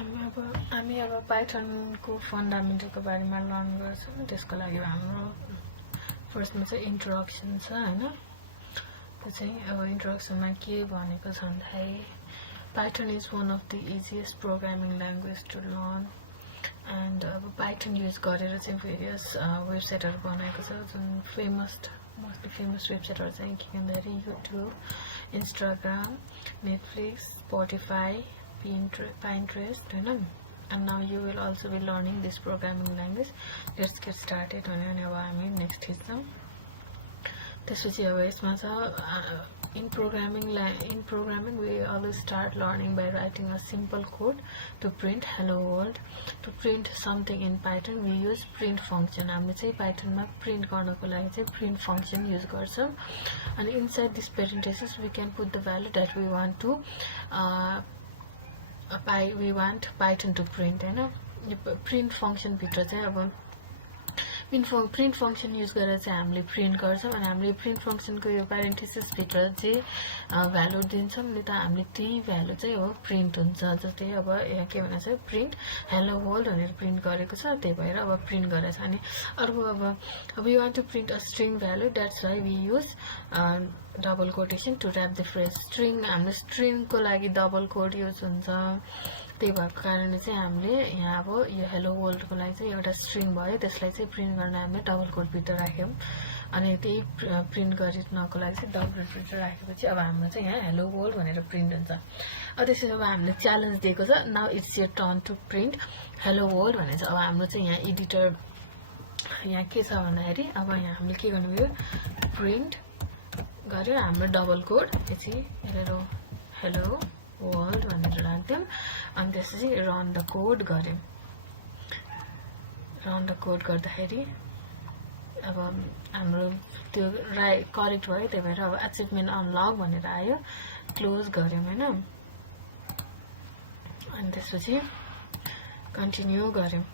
हामी अब पाइथनको फन्डामेन्टलको बारेमा लर्न गर्छौँ। त्यसको लागि हाम्रो फर्स्टमा चाहिँ इन्ट्रोडक्सन छ हैन। त्यो चाहिँ अब इन्ट्रोडक्सनमा के भनेको छ भन्दाखेरि Python is one of the easiest programming language to learn and अब पाइथन युज गरेर चाहिँ भेरियस वेबसाइटहरू बनाएको छ, जुन मोस्टली फेमस वेबसाइटहरू चाहिँ के भन्दाखेरि YouTube, Instagram, Netflix, Spotify, Pinterest, and now you will also be learning this programming language. Let's get started. Next is in programming we always start learning by writing a simple code to print hello world. To print something in Python we use print function. हामी चाहिँ Python मा print गर्नको लागि चाहिँ print function use गर्छौं, and inside this parenthesis we can put the value that we want to Python to print हैन। print function भित्र चाहिँ अब print function use गरेर चाहिँ हामीले print गर्छौं, अनि हामीले print function को यो parenthesis भित्र चाहिँ भ्यालु दिन्छौं नि त हामीले त्यही भ्यालु चाहिँ हो print हुन्छ। जस्तै अब यहाँ के भनेको छ print hello world भनेर print गरेको छ, त्यही भएर अब print गरेछ। अनि अर्को अब you want to print a string value, that's why we use double quotation to wrap the phrase. string हाम्रो string को लागि double quote use हुन्छ, त्यही भएको कारणले चाहिँ हामीले यहाँ अब यो हेलो वर्ल्ड को लागि चाहिँ एउटा स्ट्रिङ भयो, त्यसलाई चाहिँ प्रिन्ट गर्न हामीले डबल कोट भित्र राख्यौं, अनि त्यही प्रिन्ट गरिनको लागि चाहिँ डबल कोट भित्र राखेपछि अब हाम्रो चाहिँ यहाँ हेलो वर्ल्ड भनेर प्रिन्ट हुन्छ। अब त्यसपछि अब हामीले च्यालेन्ज दिएको छ, now it's your turn to print hello world भनेछ। अब हाम्रो चाहिँ यहाँ एडिटर यहाँ के छ भन्दाखेरि अब यहाँ हामीले के गर्नुभयो प्रिन्ट गरेर हाम्रो डबल कोड यसरी हेलो वर्ल्ड भनेर राख्दियौं, अनि त्यसपछि रन द कोड गर्यौं। रन द कोड गर्दाखेरि अब हाम्रो त्यो करेक्ट भयो, त्यही भएर अब अचिभमेन्ट अनलक भनेर आयो, क्लोज गर्यौं हैन। अनि त्यसपछि कन्टिन्यू गर्यौं।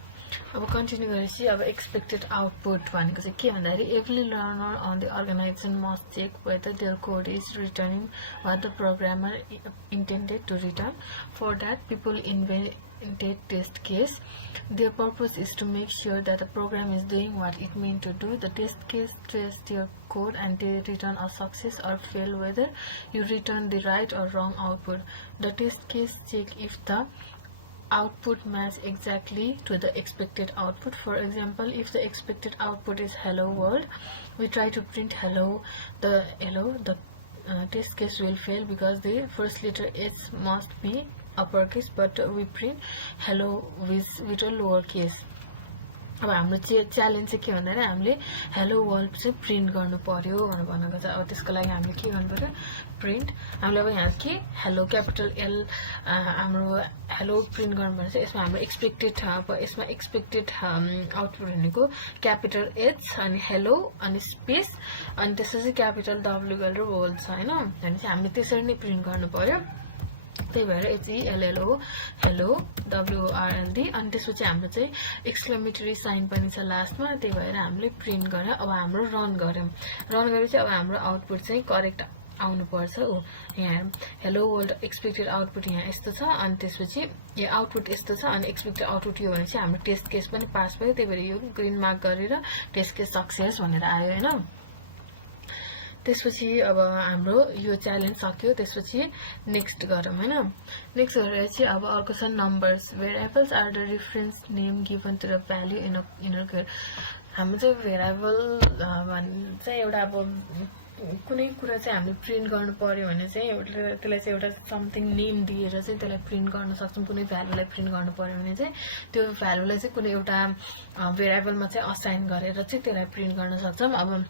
अब कन्टिन्यू गरेपछि अब एक्सपेक्टेड आउटपुट भनेको चाहिँ के भन्दाखेरि every learner on the organisation must check whether their code is returning what the programmer intended to return. For that, people invented test case. Their purpose is to make sure that the program is doing what it meant to do. The test case tests your code and they return a success or fail whether you return the right or wrong output. The test case check if the output match exactly to the expected output. For example, if the expected output is hello world, we try to print hello. The test case will fail because the first letter H must be uppercase, but we print hello with a lowercase. अब हाम्रो challenge चाहिँ के भन्दाखेरि हामीले hello world चाहिँ print गर्नु पर्यो भनेको छ। अब त्यसको लागि हामीले के गर्नु पर्यो प्रिन्ट, हामीले अब यहाँ के हेलो क्यापिटल एल हाम्रो हेलो प्रिन्ट गर्नुपर्छ। यसमा हाम्रो यसमा एक्सपेक्टेड आउटपुट भनेको क्यापिटल एच अनि हेलो अनि स्पेस अनि त्यसपछि क्यापिटल डब्ल्यू गरेर वर्ल्ड छ हैन, भनेपछि हामीले त्यसरी नै प्रिन्ट गर्नु पर्यो। त्यही भएर HELLO हेलो WRLD, अनि त्यसपछि हाम्रो चाहिँ एक्सक्लेमेटरी साइन पनि छ लास्टमा, त्यही भएर हामीले प्रिन्ट गरेर अब हाम्रो रन गर्यौं। रन गरेपछि अब हाम्रो आउटपुट चाहिँ करेक्ट आउनु पर्छ। यहाँ हेलो वर्ल्ड एक्सपेक्टेड आउटपुट यहाँ यस्तो छ, अनि त्यसपछि यो आउटपुट यस्तो छ, अनि एक्सपेक्टेड आउटपुट यो भनेपछि हाम्रो टेस्ट केस पनि पास भयो, त्यही भएर यो ग्रीन मार्क गरेर टेस्ट केस सक्सेस भनेर आयो हैन। त्यसपछि अब हाम्रो यो च्यालेन्ज सक्यो। त्यसपछि नेक्स्ट गरौँ हैन। नेक्स्ट गरेर चाहिँ अब अर्को छ numbers. Variables are the reference name given to the value in inner. हाम्रो चाहिँ भेरिएबल चाहिँ एउटा अब कुनै कुरा चाहिँ हामीले प्रिन्ट गर्नु पर्यो भने चाहिँ त्यसलाई चाहिँ एउटा समथिङ नेम दिएर चाहिँ त्यसलाई प्रिन्ट गर्न सक्छौं। कुनै भ्यालुलाई प्रिन्ट गर्नु पर्यो भने चाहिँ त्यो भ्यालुलाई चाहिँ कुनै एउटा भेरिएबलमा चाहिँ असाइन गरेर चाहिँ त्यसलाई प्रिन्ट गर्न सक्छौं। अब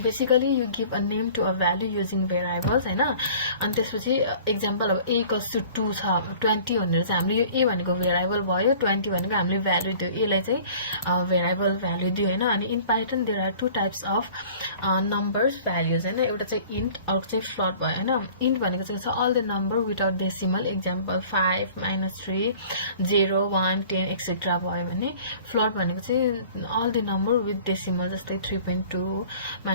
basically you give a name to a value using variables हैन। अनि त्यसपछि एक्जाम्पल अब a equals to 2 छ 20 भनेर चाहिँ हामीले यो a भनेको भेरिएबल भयो, 20 भनेको हामीले भ्यालु दियो, a लाई चाहिँ भेरिएबल भ्यालु दियो हैन। अनि in Python there are two types of numbers values हैन, एउटा चाहिँ इन्ट अर्को चाहिँ फ्लोट भयो हैन। इन्ट भनेको चाहिँ छ all the number without decimal, example 5 -3 0 1 10 etcetera भयो भने। फ्लोट भनेको चाहिँ all the number with decimal, जस्तै 3.2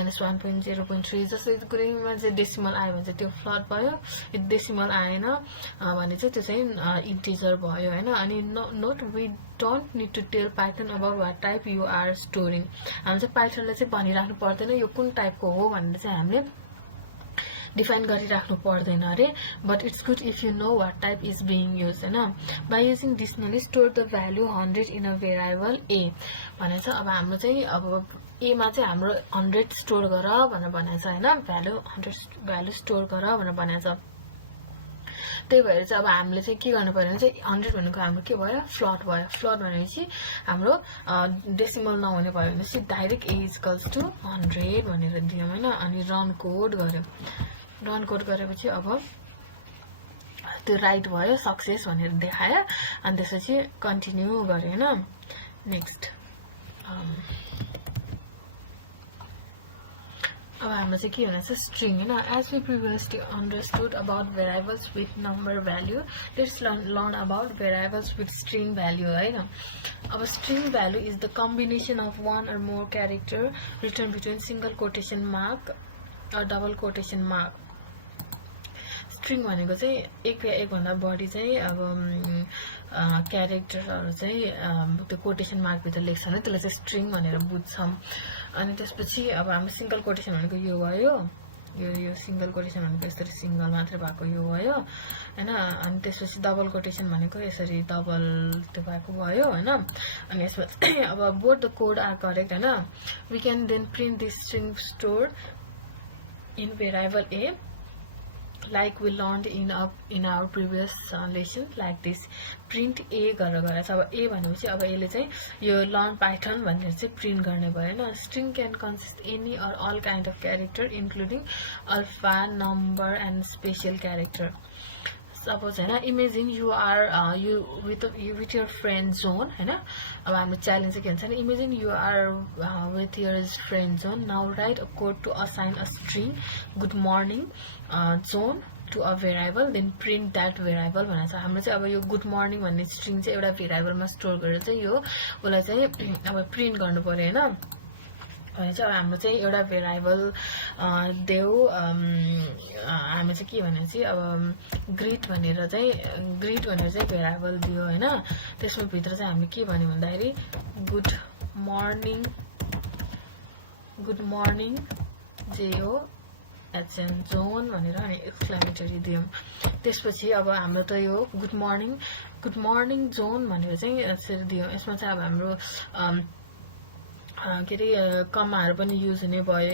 -1.0.3 जस्तो कुनैमा चाहिँ डेसिमल आयो भने चाहिँ त्यो फ्लट भयो, डेसिमल आएन भने चाहिँ त्यो चाहिँ इन्टिजर भयो हैन। अनि note we don't need to tell Python about what type you are storing. हामी चाहिँ पाइथनलाई चाहिँ भनिराख्नु पर्दैन यो कुन टाइपको हो भनेर चाहिँ हामीले डिफाइन गरिराख्नु पर्दैन अरे। But it's good if you know what type is being used हैन। By using dictionary store the value 100 in a variable A भनेर चाहिँ अब हाम्रो चाहिँ अब ए मा चाहिँ हाम्रो 100 स्टोर गर भनेर भनेको छ हैन। भ्यालु 100 भ्यालु स्टोर गर भनेर भनेको छ। त्यही भएर चाहिँ अब हामीले चाहिँ के गर्नु पर्यो भने चाहिँ 100 भनेको हाम्रो के भयो फ्लट भयो। फ्लट भनेपछि हाम्रो डेसिमल नहुने भयो भने चाहिँ डाइरेक्ट ए इक्वल्स टु 100 भनेर दियौँ हैन। अनि रन कोड गर्यो। रन कोड गरेपछि अब त्यो राइट भयो सक्सेस भनेर देखायो। अनि त्यसपछि कन्टिन्यू गर्यो हैन। नेक्स्ट अब हाम्रो चाहिँ के भनेछ स्ट्रिङ हैन। As we previously understood about variables with number value, let's learn about variables with string value हैन। अब string value is the combination of one or more character written between single quotation mark or double quotation mark। String भनेको चाहिँ एक या एक भन्दा बढी चाहिँ अब क्यारेक्टरहरु चाहिँ त्यो कोटेसन मार्क भित्र लेख्छ भने त्यसलाई चाहिँ स्ट्रिङ भनेर बुझ्छौं। अनि त्यसपछि अब हाम्रो सिंगल कोटेसन भनेको यो भयो, यो सिंगल कोटेसन भनेको यसरी सिंगल मात्र भएको यो भयो हैन। अनि त्यसपछि डबल कोटेसन भनेको यसरी डबल त्यो भएको भयो हैन। अनि यसमा अब both the code are correct हैन। We can then print this string store in variable A like we learned in our previous lesson like this। print a गरेर छ। अब a भनेपछि अब यसले चाहिँ यो learn python भनेर चाहिँ प्रिन्ट गर्ने भयो हैन। string can consist any or all kind of character including alpha, number and special character। Suppose हैन imagine you are you with your friend John हैन। अब हाम्रो च्यालेन्ज चाहिँ के हुन्छ भने imagine you are with your friend John. Now write a code to assign a string good morning John to a variable then print that variable भनेको छ। हाम्रो चाहिँ अब यो गुड मर्निङ भन्ने स्ट्रिङ चाहिँ एउटा भेरिएबलमा स्टोर गरेर चाहिँ यो उसलाई चाहिँ अब प्रिन्ट गर्नु पर्यो हैन। भने चाहिँ अब हाम्रो चाहिँ एउटा भेरिएबल देऊ हामी चाहिँ के भने चाहिँ अब ग्रीट भनेर चाहिँ भेरिएबल दियो हैन। त्यसमा भित्र चाहिँ हामीले के भन्यो भन्दाखेरि good morning JO HN John भनेर अनि एक्सक्लेमेटरी दियौं। त्यसपछि अब हाम्रो त यो गुड मर्निङ जोन भनेर चाहिँ यसरी दियौं। यसमा चाहिँ अब हाम्रो के अरे कमाहरु पनि युज हुने भयो,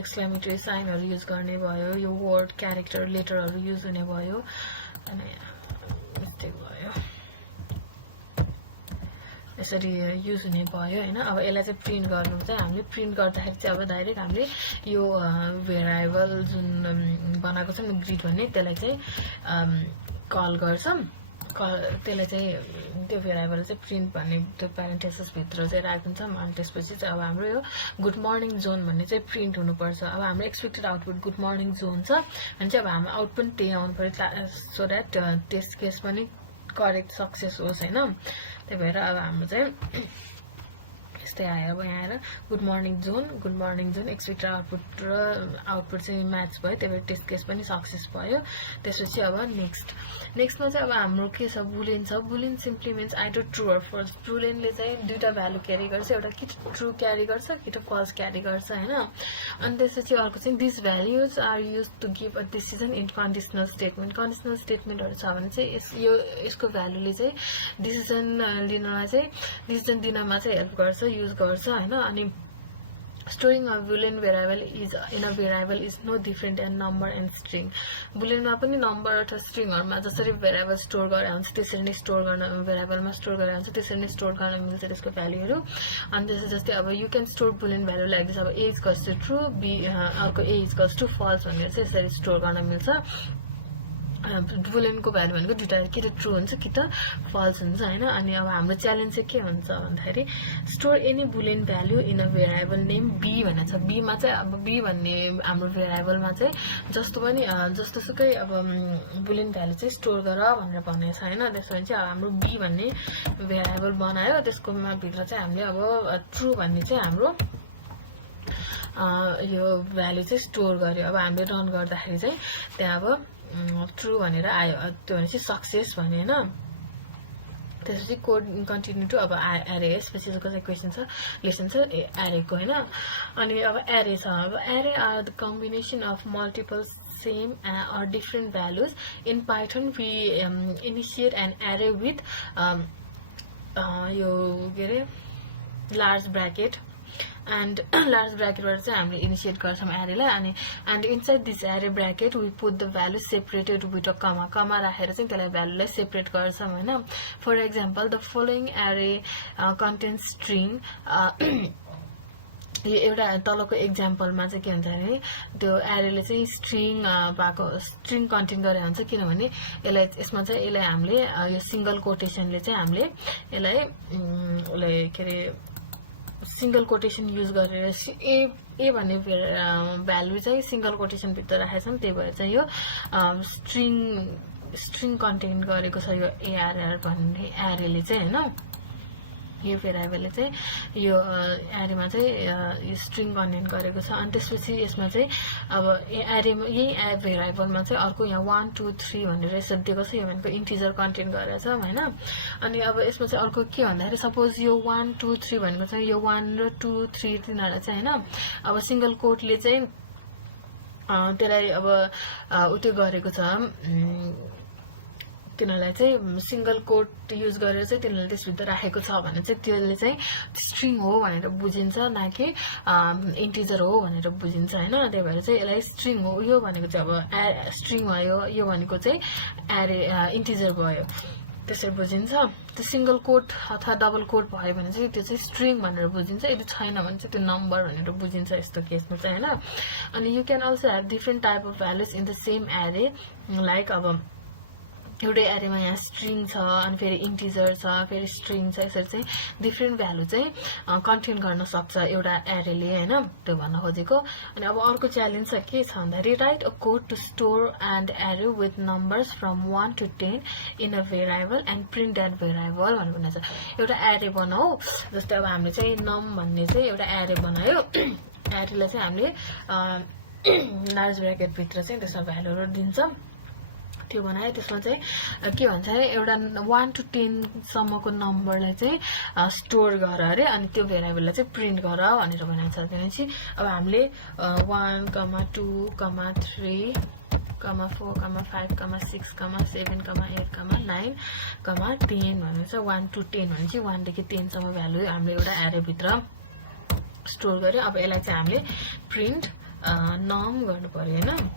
एक्सक्लेमेटरी साइनहरु युज गर्ने भयो, यो वर्ड क्यारेक्टर लेटरहरु युज हुने भयो। अनि मिस्टेक भयो यसरी युज हुने भयो हैन। अब यसलाई चाहिँ प्रिन्ट गर्नु चाहिँ हामीले प्रिन्ट गर्दाखेरि चाहिँ अब डाइरेक्ट हामीले यो भेरिएबल जुन बनाएको छ नि ग्रीट भन्ने त्यसलाई चाहिँ कल गर्छौं। त्यसलाई चाहिँ त्यो भेरिएबल चाहिँ प्रिन्ट भन्ने त्यो प्यारेन्थेसिस भित्र चाहिँ राखिन्छौं। अनि त्यसपछि चाहिँ अब हाम्रो यो गुड मर्निङ जोन भन्ने चाहिँ प्रिन्ट हुनुपर्छ। अब हाम्रो expected output good morning John छ अनि चाहिँ अब हाम्रो आउटपुट पनि त्यही आउनु पर्यो सो द्याट टेस्ट केस पनि करेक्ट सक्सेस होस् हैन। त्यही भएर अब हाम्रो चाहिँ यस्तै आयो। अब यहाँ आएर good morning John expected output चाहिँ म्याच भयो। त्यही भएर टेस्ट केस पनि सक्सेस भयो। त्यसपछि अब नेक्स्टमा चाहिँ अब हाम्रो के छ बुलियन छ। Boolean simply means either true or false. बुलियनले चाहिँ दुईटा भ्यालु क्यारी गर्छ, एउटा कि ट्रु क्यारी गर्छ कि त फल्स क्यारी गर्छ हैन। अनि त्यसपछि अर्को चाहिँ this values are used to give a decision in conditional statement. Conditional स्टेटमेन्टहरु छ भने चाहिँ यसको भ्यालुले चाहिँ डिसिजन दिनमा चाहिँ हेल्प गर्छ, युज गर्छ हैन। अनि storing a boolean variable in a variable is no different than number and string। बुलियनमा पनि नम्बर अथवा स्ट्रिङहरुमा जसरी भेरिएबल स्टोर गरे हुन्छ त्यसरी नै स्टोर गर्न भेरिएबलमा स्टोर गरे हुन्छ त्यसरी नै स्टोर गर्न मिल्छ त्यसको भ्यालुहरु। अनि त्यसै जस्तै अब you can store Boolean value like this. अब a equals to true b अर्को a इक्वल्स टु फल्स भनेर चाहिँ यसरी स्टोर गर्न मिल्छ। बुलियनको भ्यालु भनेको दुईटा कि त ट्रु हुन्छ कि त फल्स हुन्छ हैन। अनि अब हाम्रो च्यालेन्ज चाहिँ के हुन्छ भन्दाखेरि store any Boolean value in a variable name b भनेको छ। b मा चाहिँ अब b भन्ने हाम्रो भेरिएबलमा चाहिँ जस्तोसुकै अब बुलियन भ्यालु चाहिँ स्टोर गर भनेर भनेको छ हैन। त्यसैले चाहिँ अब हाम्रो b भन्ने भेरिएबल बनायो त्यसको भित्र चाहिँ हामीले अब ट्रु भन्ने चाहिँ हाम्रो यो भ्यालु चाहिँ स्टोर गर्यो अब हामीले रन गर्दाखेरि चाहिँ त्यहाँ अब ट्रु भनेर आयो त्यो भने चाहिँ सक्सेस भन्यो हैन त्यसपछि कोड कन्टिन्यू टु अब एरे यसपछि कसै क्वेसन छ लेसन छ एरेको हैन अनि अब एरे छ अब array are the combination of multiple same or different values. In Python we initiate an array with large bracket and large bracket बाट चाहिँ हामीले इनिशिएट गर्छौं एरेलाई अनि and inside this array bracket we put the value separated with a comma comma राखेर चाहिँ त्यसलाई भ्यालुलाई separate गर्छौं हैन for example the following array contains string यो एउटा तलको एक्जाम्पलमा चाहिँ के हुन्छ भने त्यो एरेले चाहिँ स्ट्रिङ भएको स्ट्रिङ कन्टेन गरे हुन्छ किनभने यसलाई यसमा चाहिँ यसलाई हामीले यो सिंगल कोटेसनले चाहिँ हामीले यसलाई के रे सिंगल कोटेसन युज गरेर ए भन्ने भ्यालु चाहिँ सिंगल कोटेसन भित्र राखेछौं त्यही भएर चाहिँ यो स्ट्रिङ कन्टेन गरेको छ यो एआरआर भन्ने एरेले चाहिँ हैन यो भेरिएबलले चाहिँ यो एरेमा चाहिँ स्ट्रिङ कन्टेन गरेको छ अनि त्यसपछि यसमा चाहिँ अब एरेमा यही भेरिएबलमा चाहिँ अर्को यहाँ 1 2 3 भनेर यसरी दिएको छ यो भनेको इन्टिजर कन्टेन गरेको छ हैन अनि अब यसमा चाहिँ अर्को के भन्दाखेरि सपोज यो 1 2 3 भनेको चाहिँ यो 1 र 2 3 तिनीहरुलाई चाहिँ हैन अब सिंगल कोटले चाहिँ त्यसलाई अब उते गरेको छ तिनीहरुलाई चाहिँ सिंगल कोट युज गरेर चाहिँ तिनीहरुले त्यसभित्र राखेको छ भने चाहिँ त्यसले चाहिँ स्ट्रिङ हो भनेर बुझिन्छ न कि इन्टिजर हो भनेर बुझिन्छ हैन त्यही भएर चाहिँ यसलाई स्ट्रिङ हो यो भनेको चाहिँ अब स्ट्रिङ भयो यो भनेको चाहिँ एरे इन्टिजर भयो त्यसरी बुझिन्छ त्यो सिंगल कोट अथवा डबल कोट भयो भने चाहिँ त्यो चाहिँ स्ट्रिङ भनेर बुझिन्छ यदि छैन भने चाहिँ त्यो नम्बर भनेर बुझिन्छ यस्तो केसमा चाहिँ हैन अनि you can also have different type of values in the same एरे लाइक अब एउटै एरेमा यहाँ स्ट्रिङ छ अनि फेरि इन्टिजर छ फेरि स्ट्रिङ छ यसरी चाहिँ डिफरेन्ट भ्यालु चाहिँ कन्टेन गर्न सक्छ एउटा एरेले हैन त्यो भन्न खोजेको अनि अब अर्को च्यालेन्ज छ के छ भन्दाखेरि write a code to store and array with numbers from 1 to 10 in a variable and print that variable भन्नु छ एउटा एरे बनाऊ जस्तै अब हामीले चाहिँ नम भन्ने चाहिँ एउटा एरे बनायो एरेलाई चाहिँ हामीले लार्ज ब्र्याकेट भित्र चाहिँ त्यसमा भ्यालुहरु दिन्छ त्यो बनाए त्यसमा चाहिँ के भन्छ एउटा 1 to 10 सम्मको नम्बरलाई चाहिँ स्टोर गर अरे अनि त्यो भेरिएबललाई चाहिँ प्रिन्ट गर भनेर भनेको छ त्यसपछि अब हामीले 1 2 3 4 5 6 7 8 9 10 भनेको छ 1 to 10 भने चाहिँ 1 देखि 10 सम्म भ्यालु हामीले एउटा एरे भित्र स्टोर गर्यो अब यसलाई चाहिँ हामीले प्रिन्ट नम गर्नु पर्यो हैन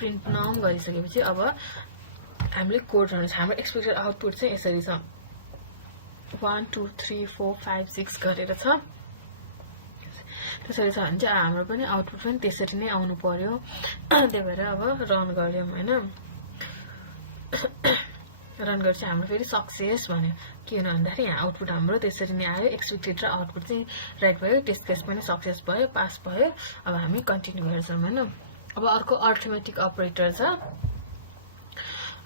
प्रिन्ट नम गरिसकेपछि अब हामीले कोड रन हाम्रो एक्सपेक्टेड आउटपुट चाहिँ यसरी छ 1 2 3 4 5 6 गरेर छ त्यसरी छ भने चाहिँ हाम्रो पनि आउटपुट पनि त्यसरी नै आउनु पर्यो त्यही भएर अब रन गर्यौं हैन रन गरेपछि हाम्रो फेरि सक्सेस भन्यो किन भन्दाखेरि यहाँ आउटपुट हाम्रो त्यसरी नै आयो एक्सपेक्टेड र आउटपुट चाहिँ राइट भयो टेस्ट केस पनि सक्सेस भयो पास भयो अब हामी कन्टिन्यू गर्छौं हैन अब अर्को अर्थमेटिक अपरेटर छ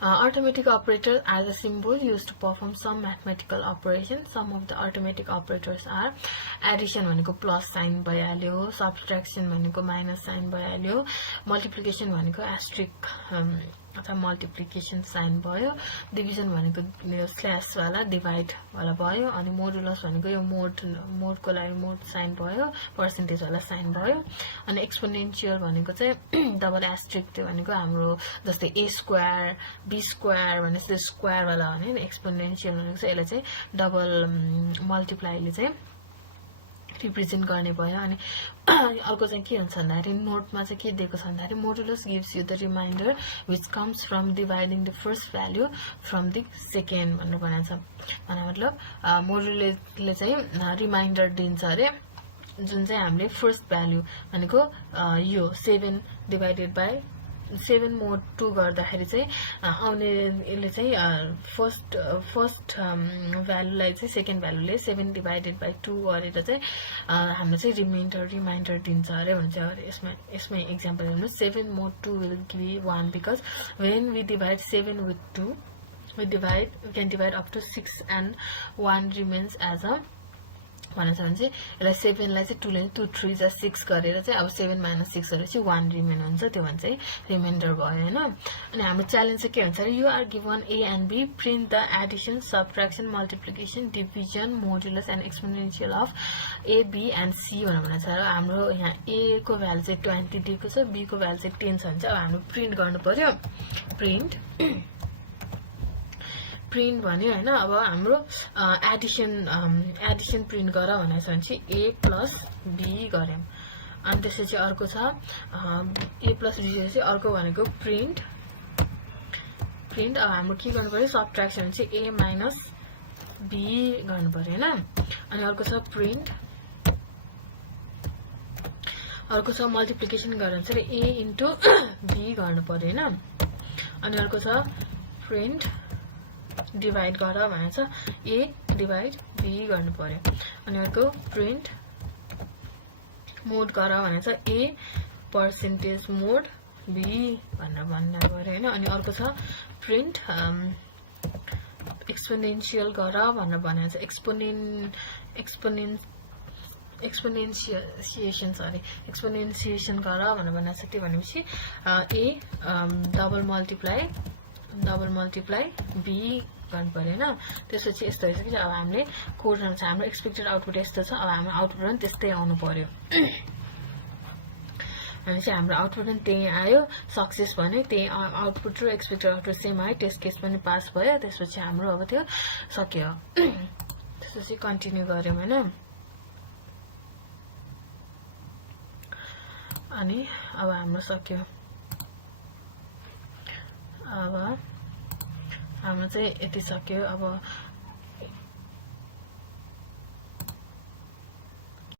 arithmetic operators are the symbol used to perform some mathematical operations. Some of the arithmetic operators are addition भनेको plus sign भइहाल्यो, subtraction भनेको minus sign भइहाल्यो, multiplication भनेको asterisk अथवा multiplication sign भयो, division भनेको यो slash वाला divide वाला भयो, अनि modulus भनेको यो mod को लागि mod sign भयो, percentage वाला sign भयो, अनि exponential भनेको चाहिँ double asterisk त्यो भनेको हाम्रो जस्तै a square b square भनेको स्क्वायर वाला हो नि exponential भनेको चाहिँ यसले चाहिँ double multiply ले चाहिँ रिप्रेजेन्ट गर्ने भयो अनि अर्को चाहिँ के हुन्छ भन्दाखेरि नोटमा चाहिँ के दिएको छ भन्दाखेरि modulus gives you the reminder which comes from dividing the first value from the second भनेर भनेको छ भने मतलब मोडुलसले चाहिँ रिमाइन्डर दिन्छ अरे जुन चाहिँ हामीले फर्स्ट भ्यालु भनेको यो 7 डिवाइडेड बाइ 7 mod 2 गर्दाखेरि चाहिँ आउने यसले चाहिँ फर्स्ट भ्यालुलाई चाहिँ सेकेन्ड भ्यालुले 7 डिवाइडेड बाइ 2 गरेर चाहिँ हामीले चाहिँ रिमाइन्डर दिन्छ अरे भन्छ अरे यसमा एक्जाम्पल हेर्नु 7 mod 2 will give 1 because when we divide 7 with 2 we can divide up to 6 and 1 remains as a भनेछ भने चाहिँ यसलाई 7 लाई चाहिँ 2 ले 2 3 जा 6 गरेर चाहिँ अब 7 - 6 गरेपछि 1 रिमेन हुन्छ त्यो भन्छ चाहिँ रिमाइन्डर भयो हैन अनि हाम्रो च्यालेन्ज चाहिँ के हुन्छ you are given A and B print the addition subtraction multiplication division modulus and exponential of A B and C भनेर छ र हाम्रो यहाँ A को भ्यालु चाहिँ 20 दिएको छ B को भ्यालु चाहिँ 10 छ भने चाहिँ अब हाम्रो प्रिन्ट गर्नु पर्यो प्रिन्ट भन्यो हैन अब हाम्रो एडिसन प्रिन्ट गर भनेछ भने चाहिँ A plus B गर्यौं अनि त्यसपछि अर्को छ A plus B चाहिँ अर्को भनेको प्रिन्ट अब हाम्रो के गर्नु पर्यो सबट्र्याक्सन चाहिँ A minus B गर्नु पर्यो हैन अनि अर्को छ प्रिन्ट अर्को छ मल्टिप्लिकेसन गर्न चाहिँ A into B गर्नु पर्यो हैन अनि अर्को छ प्रिन्ट डिवाइड गर भनेछ A डिवाइड B गर्नु पर्यो अनि अर्को प्रिन्ट मोड गर भनेछ A पर्सेन्टेज मोड B भन्नु पर्यो हैन अनि अर्को छ प्रिन्ट एक्सपोनेन्शियल गर भनेर भनेछ एक्सपोनेन्सिएसन गर भनेर भनेछ त्यो भनेपछि A डबल मल्टिप्लाई B गर्नु पर्यो हैन त्यसपछि यस्तो हुन्छ कि अब हामीले कोड रन छ हाम्रो एक्सपेक्टेड आउटपुट यस्तो छ अब हाम्रो आउटपुट पनि त्यस्तै आउनु पर्यो अनि चाहिँ हाम्रो आउटपुट पनि त्यही आयो सक्सेस भन्यो त्यही आउटपुट र एक्सपेक्टेड आउटपुट सेम आयो टेस्ट केस पनि पास भयो त्यसपछि हाम्रो अब त्यो सक्यो त्यसपछि कन्टिन्यू गर्यौं हैन अनि अब हाम्रो सक्यो अब हाम्रो चाहिँ यति सक्यो अब